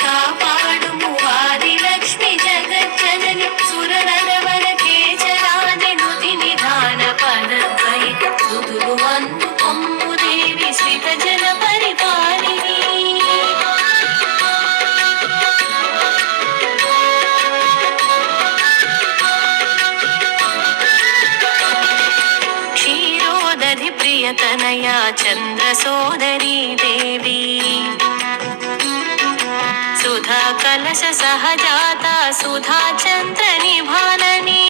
కాపాడుము ఆదిలక్ష్మి జగజ్జనని సురనరవరకే చరాది నుతి నిధాన పదపై సుతులు వందు కొమ్ము దేవి శ్రిత జన పరిపాలిని క్షీరోదధి ప్రియతనయా చంద్ర సోదరీ దేవి సుధా కలశ సహజాత సుధా చంద్ర